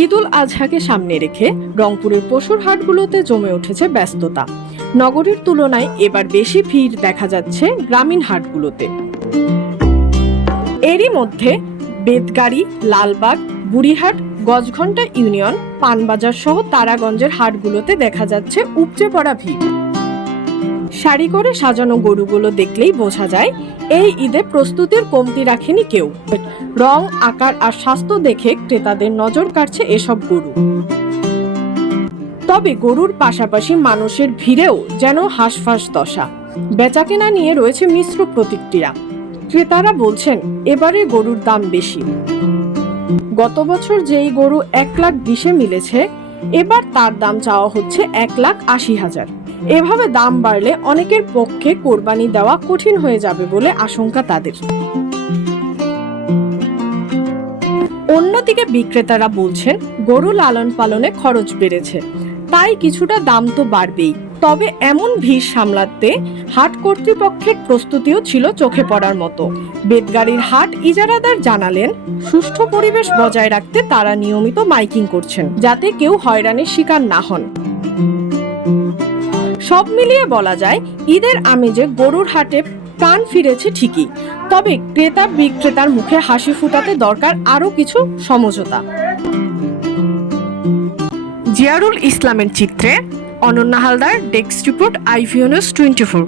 ঈদ উল আজহাকে সামনে রেখে রংপুরের পশুর হাটগুলোতে জমে উঠেছে ব্যস্ততা। নগরীর তুলনায় এবার বেশি ভিড় দেখা যাচ্ছে গ্রামীণ হাটগুলোতে। এরই মধ্যে বেদগাড়ি লালবাগ, বুড়িহাট, গজঘণ্টা ইউনিয়ন, পানবাজার সহ তারাগঞ্জের হাটগুলোতে দেখা যাচ্ছে উপচে পড়া ভিড়। শাড়ি করে সাজানো গরুগুলো দেখলেই বোঝা যায়, এই ঈদে প্রস্তুতির কমতি রাখেনি কেউ। রং, আকার আর স্বাস্থ্য দেখে ক্রেতাদের নজর কাটছে এসব গরু। তবে গরুর পাশাপাশি মানুষের ভিড়েও যেন হাঁসফাঁস দশা। বেচাকেনা নিয়ে রয়েছে মিশ্র প্রতিক্রিয়া। ক্রেতারা বলছেন, এবারে গরুর দাম বেশি। গত বছর যেই গরু এক লাখ বিশে মিলেছে, এবার তার দাম চাওয়া হচ্ছে এক লাখ আশি হাজার। এভাবে দাম বাড়লে অনেকের পক্ষে কোরবানি দেওয়া কঠিন হয়ে যাবে বলে আশঙ্কা তাদের। অন্যদিকে বিক্রেতারা বলছেন, গরু লালন পালনে খরচ বেড়েছে। তাই কিছুটা দাম তো বাড়বেই। তবে এমন ভিড় সামলাতে হাট কর্তৃপক্ষের প্রস্তুতিও ছিল চোখে পড়ার মতো। বেদগাড়ির হাট ইজারাদার জানালেন, সুষ্ঠু পরিবেশ বজায় রাখতে তারা নিয়মিত মাইকিং করছেন, যাতে কেউ হয়রানির শিকার না হন। সব মিলিয়ে বলা যায়, ঈদের আমেজে গরুর হাটে প্রাণ ফিরেছে ঠিকই। তবে ক্রেতা বিক্রেতার মুখে হাসি ফুটাতে দরকার আরও কিছু সমঝোতা। জিয়ারুল ইসলামের চিত্রে অনন্যা হালদার, ডেস্ক রিপোর্ট আইভিওনিউজ টোয়েন্টি ফোর।